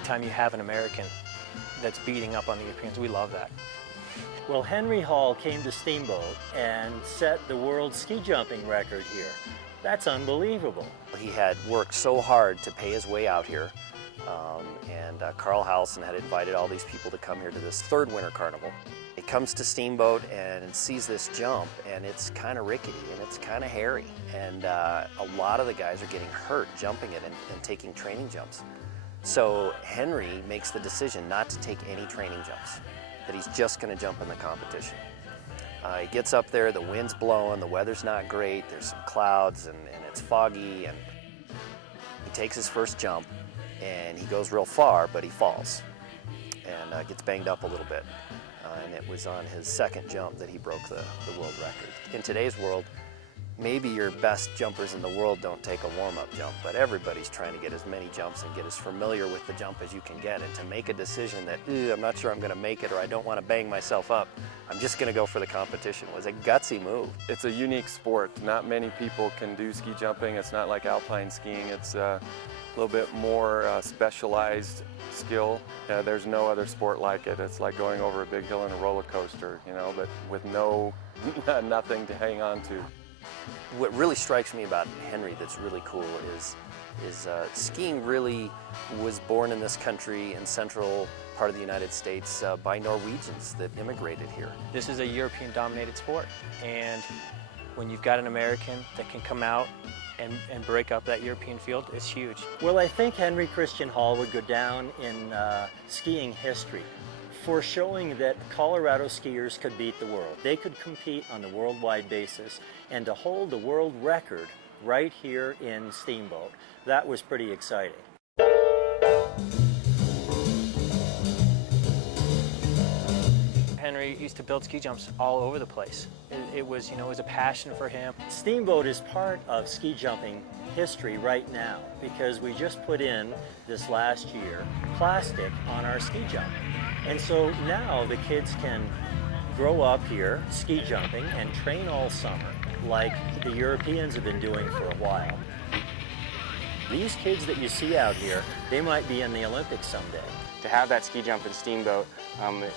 anytime you have an American that's beating up on the Europeans, we love that. Well, Henry Hall came to Steamboat and set the world ski jumping record here. That's unbelievable. He had worked so hard to pay his way out here, and Carl Howelsen had invited all these people to come here to this third winter carnival. He comes to Steamboat and sees this jump, and it's kind of rickety and it's kind of hairy, and a lot of the guys are getting hurt jumping it and taking training jumps. So Henry makes the decision not to take any training jumps, that he's just going to jump in the competition. He gets up there, the wind's blowing, the weather's not great, there's some clouds and it's foggy, and he takes his first jump and he goes real far, but he falls and gets banged up a little bit. And it was on his second jump that he broke the world record. In today's world, maybe your best jumpers in the world don't take a warm-up jump, but everybody's trying to get as many jumps and get as familiar with the jump as you can get, and to make a decision that, I'm not sure I'm going to make it, or I don't want to bang myself up, I'm just going to go for the competition, was a gutsy move. It's a unique sport. Not many people can do ski jumping. It's not like alpine skiing. It's a little bit more specialized skill. There's no other sport like it. It's like going over a big hill in a roller coaster, you know, but with nothing to hang on to. What really strikes me about Henry that's really cool is skiing really was born in this country in central part of the United States by Norwegians that immigrated here. This is a European-dominated sport, and when you've got an American that can come out and break up that European field, it's huge. Well, I think Henry Christian Hall would go down in skiing history for showing that Colorado skiers could beat the world. They could compete on a worldwide basis, and to hold the world record right here in Steamboat, that was pretty exciting. Henry used to build ski jumps all over the place. It was, it was a passion for him. Steamboat is part of ski jumping history right now because we just put in this last year plastic on our ski jump. And so now the kids can grow up here ski jumping and train all summer like the Europeans have been doing for a while. These kids that you see out here, they might be in the Olympics someday. To have that ski jump in Steamboat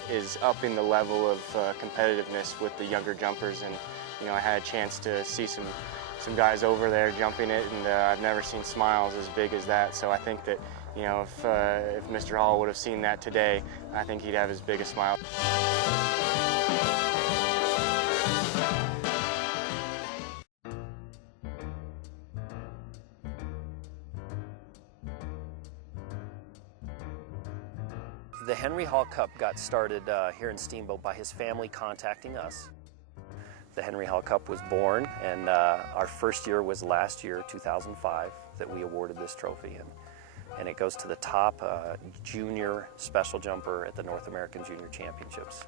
is upping the level of competitiveness with the younger jumpers, and I had a chance to see some guys over there jumping it, and I've never seen smiles as big as that. So I think that if Mr. Hall would have seen that today, I think he'd have as big a smile. The Henry Hall Cup got started here in Steamboat by his family contacting us. The Henry Hall Cup was born, and our first year was last year, 2005, that we awarded this trophy. And it goes to the top junior special jumper at the North American Junior Championships.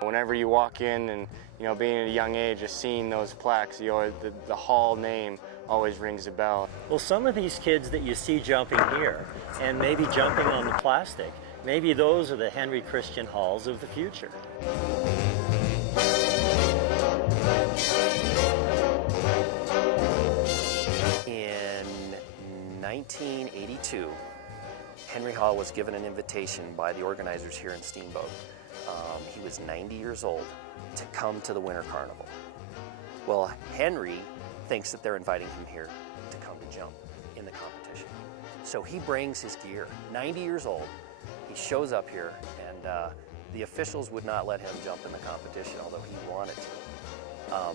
Whenever you walk in and, being at a young age, just seeing those plaques, the Hall name always rings a bell. Well, some of these kids that you see jumping here and maybe jumping on the plastic, maybe those are the Henry Christian Halls of the future. In 1982, Henry Hall was given an invitation by the organizers here in Steamboat. He was 90 years old to come to the Winter Carnival. Well, Henry thinks that they're inviting him here to come to jump in the competition. So he brings his gear, 90 years old. He shows up here, and the officials would not let him jump in the competition, although he wanted to.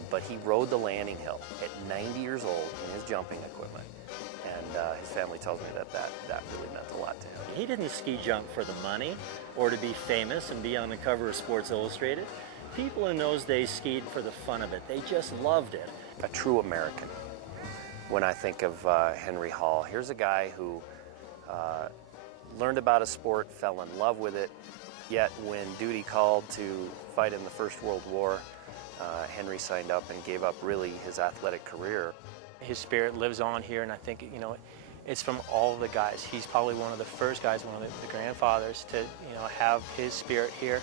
But he rode the landing hill at 90 years old in his jumping equipment. And his family tells me that really meant a lot to him. He didn't ski jump for the money or to be famous and be on the cover of Sports Illustrated. People in those days skied for the fun of it. They just loved it. A true American. When I think of Henry Hall, here's a guy who learned about a sport, fell in love with it, yet when duty called to fight in the First World War, Henry signed up and gave up really his athletic career. His spirit lives on here, and I think, it's from all the guys. He's probably one of the first guys, one of the grandfathers to, have his spirit here.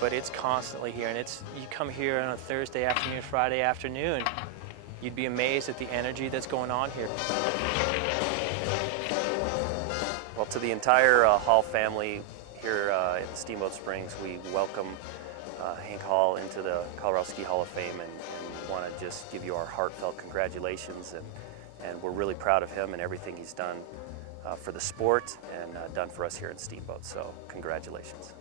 But it's constantly here, and you come here on a Thursday afternoon, Friday afternoon, you'd be amazed at the energy that's going on here. to the entire Hall family here in Steamboat Springs, we welcome Hank Hall into the Colorado Ski Hall of Fame, and want to just give you our heartfelt congratulations. And we're really proud of him and everything he's done for the sport and done for us here in Steamboat. So congratulations.